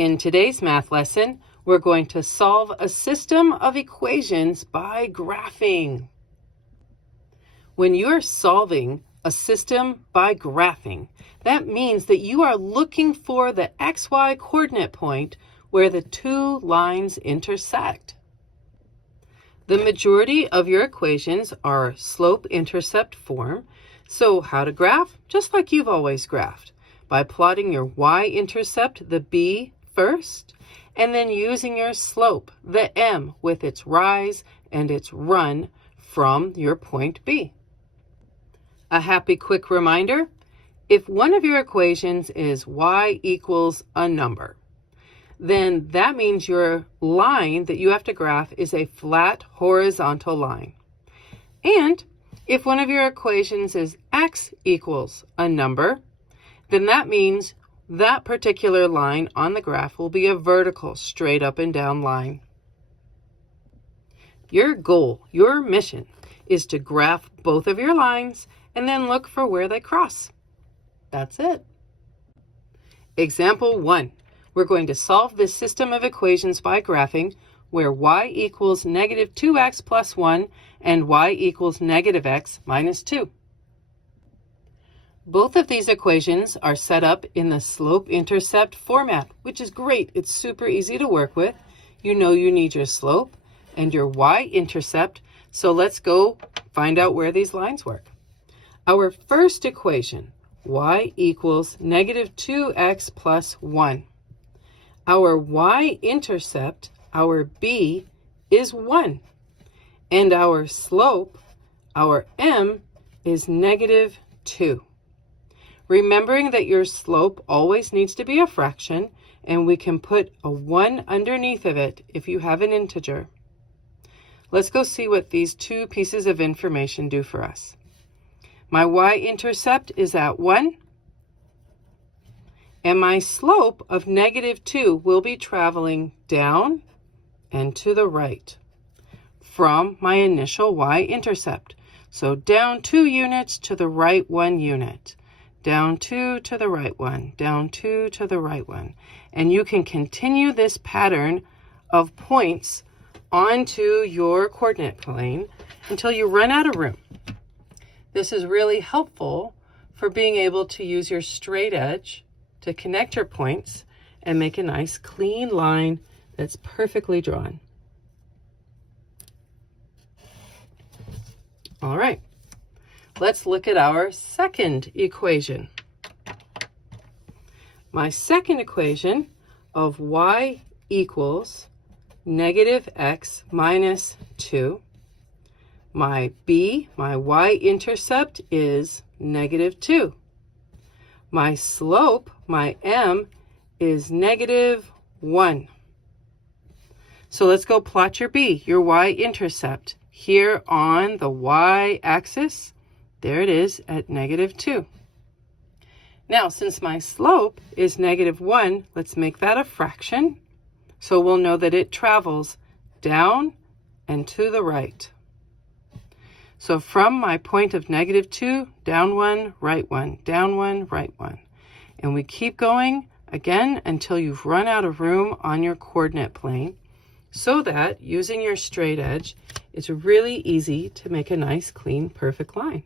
In today's math lesson, we're going to solve a system of equations by graphing. When you're solving a system by graphing, that means that you are looking for the XY coordinate point where the two lines intersect. The majority of your equations are slope-intercept form, so how to graph? Just like you've always graphed, by plotting your y-intercept, the b, first, and then using your slope, the m, with its rise and its run from your point B. A happy quick reminder, if one of your equations is y equals a number, then that means your line that you have to graph is a flat horizontal line. And if one of your equations is x equals a number, then that means that particular line on the graph will be a vertical, straight up and down line. Your goal, your mission, is to graph both of your lines and then look for where they cross. That's it. Example 1. We're going to solve this system of equations by graphing where y equals negative 2x plus 1 and y equals negative x minus 2. Both of these equations are set up in the slope-intercept format, which is great. It's super easy to work with. You know you need your slope and your y-intercept, so let's go find out where these lines work. Our first equation, y equals negative 2x plus 1. Our y-intercept, our b, is 1. And our slope, our m, is negative 2. Remembering that your slope always needs to be a fraction, and we can put a 1 underneath of it if you have an integer. Let's go see what these two pieces of information do for us. My y-intercept is at 1, and my slope of negative 2 will be traveling down and to the right from my initial y-intercept. So down 2 units to the right 1 unit. Down 2 to the right 1, down 2 to the right 1. And you can continue this pattern of points onto your coordinate plane until you run out of room. This is really helpful for being able to use your straight edge to connect your points and make a nice clean line that's perfectly drawn. All right. Let's look at our second equation. My second equation of y equals negative x minus 2. My b, my y-intercept, is negative 2. My slope, my m, is negative 1. So let's go plot your b, your y-intercept. Here on the y-axis, there it is at negative 2. Now, since my slope is negative 1, let's make that a fraction. So we'll know that it travels down and to the right. So from my point of negative 2, down 1, right 1, down 1, right 1. And we keep going again until you've run out of room on your coordinate plane, so that using your straight edge, it's really easy to make a nice, clean, perfect line.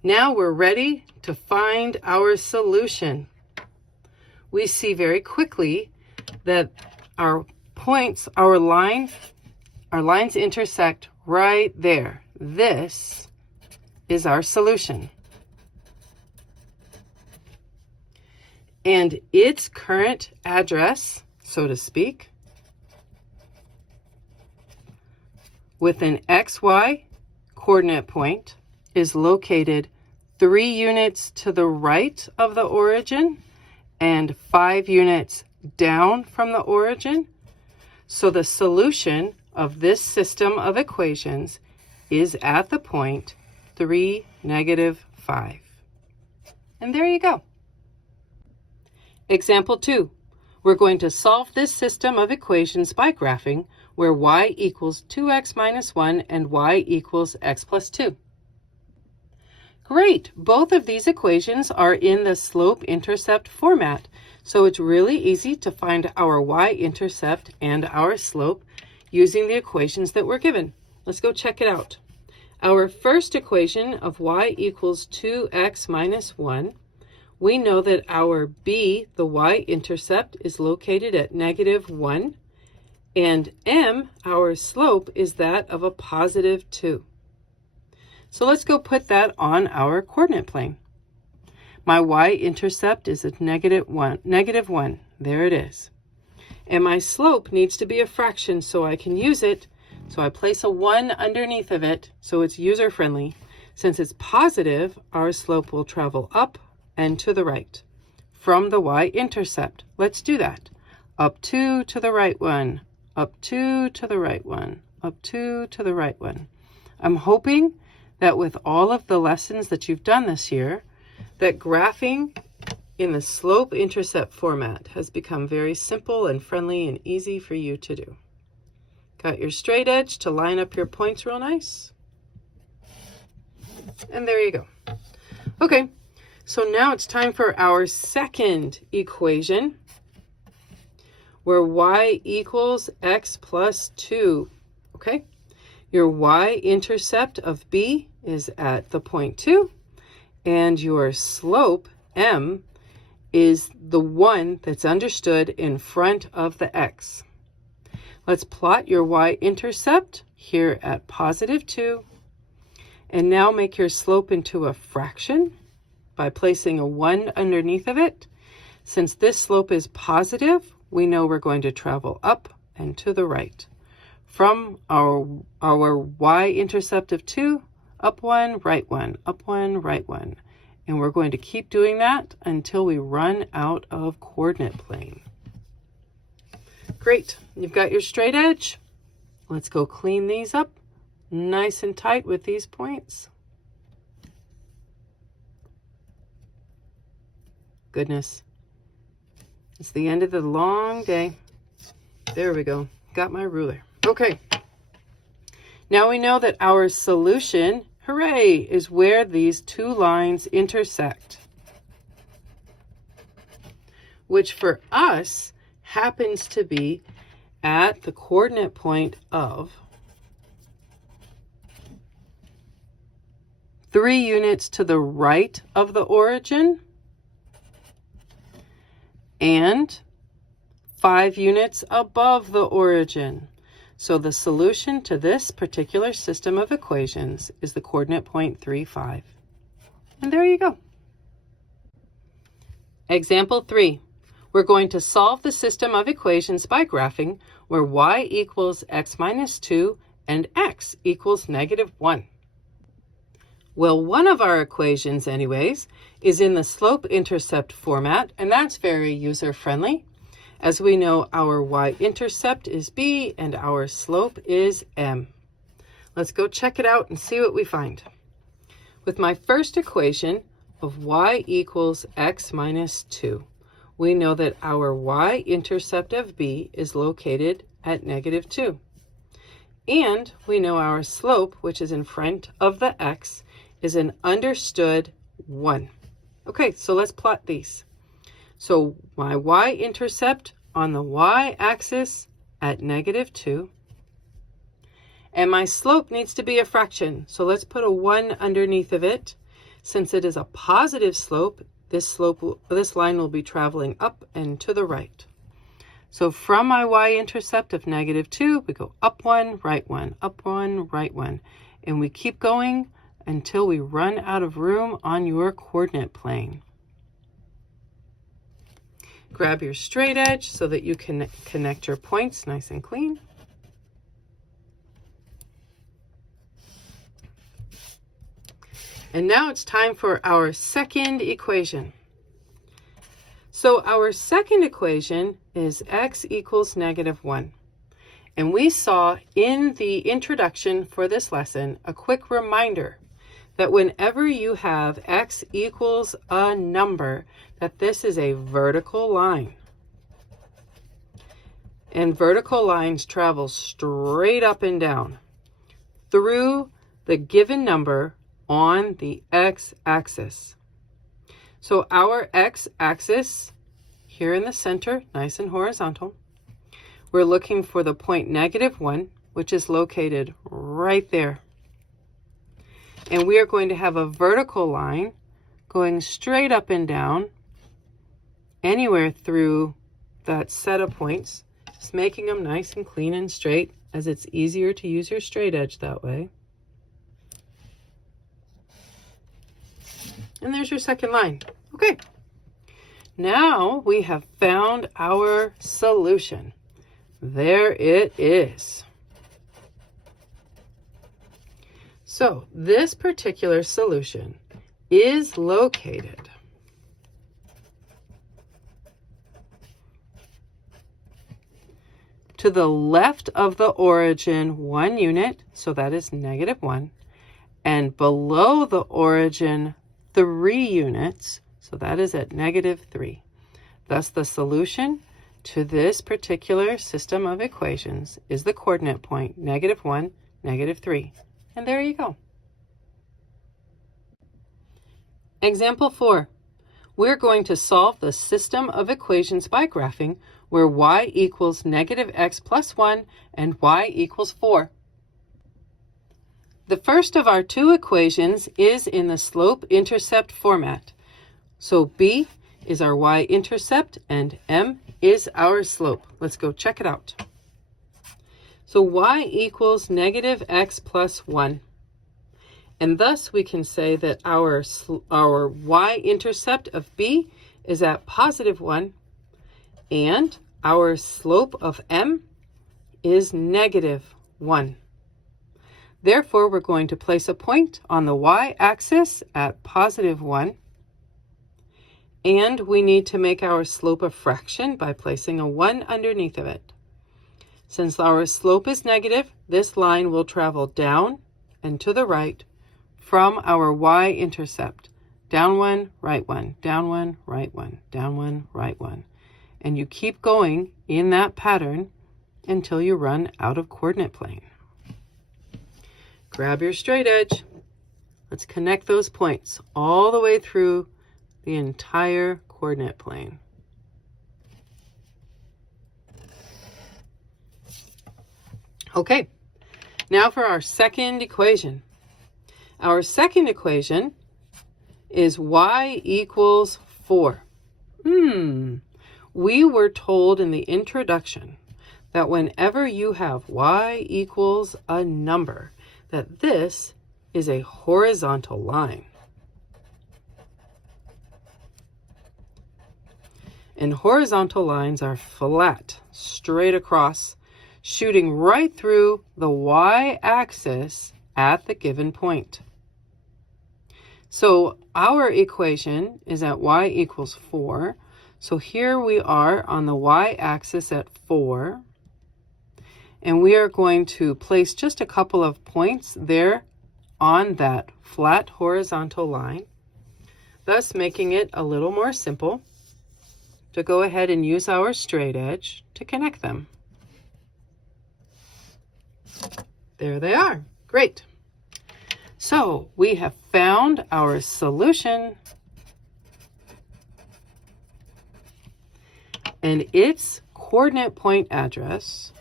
Now we're ready to find our solution. We see very quickly that our points, our lines intersect right there. This is our solution. And its current address, so to speak, with an XY coordinate point, is located 3 units to the right of the origin and 5 units down from the origin. So the solution of this system of equations is at the point 3, negative 5. And there you go. Example 2. We're going to solve this system of equations by graphing where y equals 2x minus 1 and y equals x plus 2. Great. Both of these equations are in the slope-intercept format, so it's really easy to find our y-intercept and our slope using the equations that we're given. Let's go check it out. Our first equation of y equals 2x minus 1, we know that our b, the y-intercept, is located at -1, and m, our slope, is that of a +2. So let's go put that on our coordinate plane. My y-intercept is at -1. There it is. And my slope needs to be a fraction so I can use it. So I place a 1 underneath of it so it's user-friendly. Since it's positive, our slope will travel up and to the right from the y-intercept. Let's do that. Up 2 to the right 1, up 2 to the right 1, up 2 to the right 1. I'm hoping that with all of the lessons that you've done this year, that graphing in the slope-intercept format has become very simple and friendly and easy for you to do. Got your straight edge to line up your points real nice. And there you go. Okay, so now it's time for our second equation, where y equals x plus 2. Okay? Your y-intercept of b is at the point 2, and your slope, m, is the one that's understood in front of the x. Let's plot your y-intercept here at +2, and now make your slope into a fraction by placing a 1 underneath of it. Since this slope is positive, we know we're going to travel up and to the right. From our y-intercept of 2, up 1, right 1, up 1, right 1. And we're going to keep doing that until we run out of coordinate plane. Great. You've got your straight edge. Let's go clean these up nice and tight with these points. Goodness. It's the end of the long day. There we go. Got my ruler. Okay, now we know that our solution, hooray, is where these two lines intersect, which for us happens to be at the coordinate point of 3 units to the right of the origin and 5 units above the origin. So the solution to this particular system of equations is the coordinate point 3, 5. And there you go. Example 3. We're going to solve the system of equations by graphing where y equals x minus 2 and x equals -1. Well, one of our equations, anyways, is in the slope-intercept format, and that's very user-friendly. As we know, our y-intercept is b and our slope is m. Let's go check it out and see what we find. With my first equation of y equals x minus 2, we know that our y-intercept of b is located at -2. And we know our slope, which is in front of the x, is an understood 1. Okay, so let's plot these. So my y-intercept on the y-axis at -2. And my slope needs to be a fraction. So let's put a 1 underneath of it. Since it is a positive slope, this line will be traveling up and to the right. So from my y-intercept of -2, we go up 1, right 1, up 1, right 1. And we keep going until we run out of room on your coordinate plane. Grab your straight edge so that you can connect your points nice and clean. And now it's time for our second equation. So our second equation is x equals -1. And we saw in the introduction for this lesson a quick reminder that whenever you have x equals a number, that this is a vertical line. And vertical lines travel straight up and down through the given number on the x-axis. So our x-axis here in the center, nice and horizontal, we're looking for the point -1, which is located right there. And we are going to have a vertical line going straight up and down anywhere through that set of points, just making them nice and clean and straight, as it's easier to use your straight edge that way. And there's your second line. Okay, now we have found our solution. There it is. So this particular solution is located to the left of the origin 1 unit, so that is -1, and below the origin 3 units, so that is at -3. Thus the solution to this particular system of equations is the coordinate point -1, -3. And there you go. Example 4. We're going to solve the system of equations by graphing where y equals -x plus 1 and y equals 4. The first of our two equations is in the slope-intercept format. So b is our y-intercept and m is our slope. Let's go check it out. So y equals -x plus 1. And thus we can say that our y-intercept of b is at +1 and our slope of m is -1. Therefore, we're going to place a point on the y-axis at +1, and we need to make our slope a fraction by placing a 1 underneath of it. Since our slope is negative, this line will travel down and to the right from our y-intercept. Down 1, right 1, down 1, right 1, down 1, right 1. And you keep going in that pattern until you run out of coordinate plane. Grab your straight edge. Let's connect those points all the way through the entire coordinate plane. Okay, now for our second equation. Our second equation is y equals 4. We were told in the introduction that whenever you have y equals a number, that this is a horizontal line. And horizontal lines are flat, straight across, shooting right through the y-axis at the given point. So our equation is at y equals 4. So here we are on the y-axis at 4. And we are going to place just a couple of points there on that flat horizontal line, thus making it a little more simple to go ahead and use our straight edge to connect them. There they are. Great. So we have found our solution, and its coordinate point address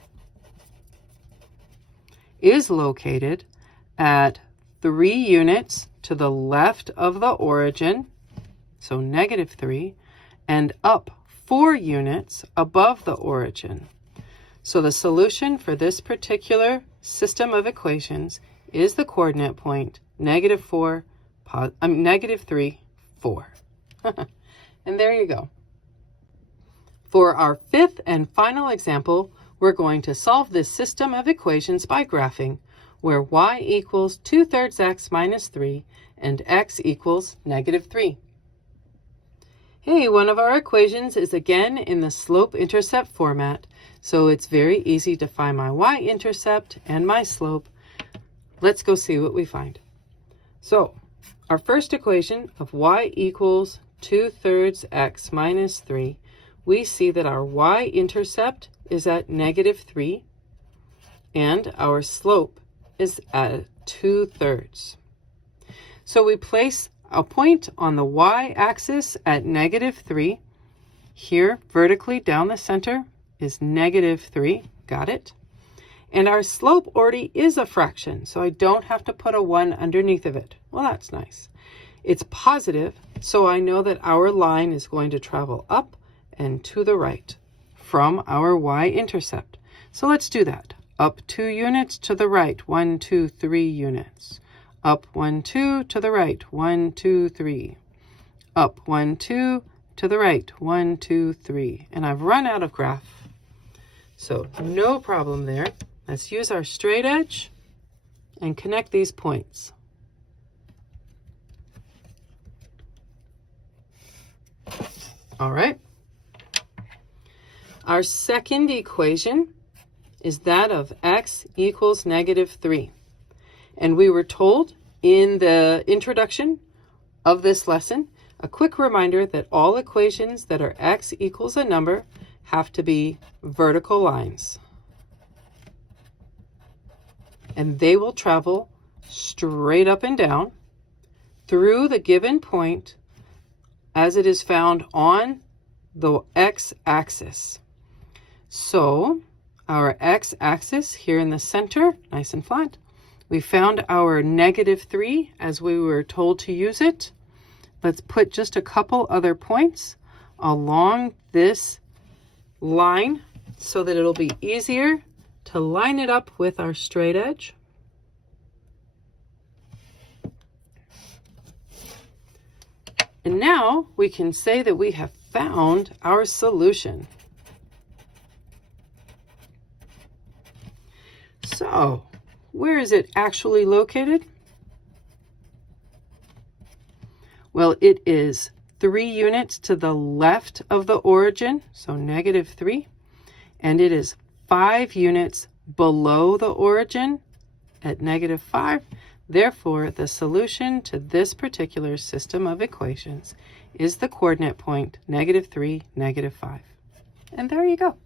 is located at 3 units to the left of the origin, so -3, and up 4 units above the origin. So the solution for this particular system of equations is the coordinate point -3, 4. And there you go. For our fifth and final example, we're going to solve this system of equations by graphing, where y equals 2/3 x minus 3 and x equals -3. Hey, one of our equations is again in the slope-intercept format, so it's very easy to find my y-intercept and my slope. Let's go see what we find. So, our first equation of y equals 2/3 x minus 3, we see that our y-intercept is at -3 and our slope is at 2/3. So we place a point on the y-axis at -3. Here, vertically down the center is -3. Got it? And our slope already is a fraction, so I don't have to put a 1 underneath of it. Well, that's nice. It's positive, so I know that our line is going to travel up and to the right from our y-intercept. So let's do that. Up 2 units to the right, 1, 2, 3 units. Up 1, 2 to the right, 1, 2, 3. Up 1, 2 to the right, 1, 2, 3. And I've run out of graph. So no problem there. Let's use our straight edge and connect these points. All right. Our second equation is that of x equals -3. And we were told in the introduction of this lesson, a quick reminder that all equations that are x equals a number have to be vertical lines. And they will travel straight up and down through the given point as it is found on the x-axis. So our x-axis here in the center, nice and flat, we found our -3 as we were told to use it. Let's put just a couple other points along this line so that it'll be easier to line it up with our straight edge. And now we can say that we have found our solution. So, where is it actually located? Well, it is 3 units to the left of the origin, so -3, and it is 5 units below the origin at -5. Therefore, the solution to this particular system of equations is the coordinate point -3, -5. And there you go.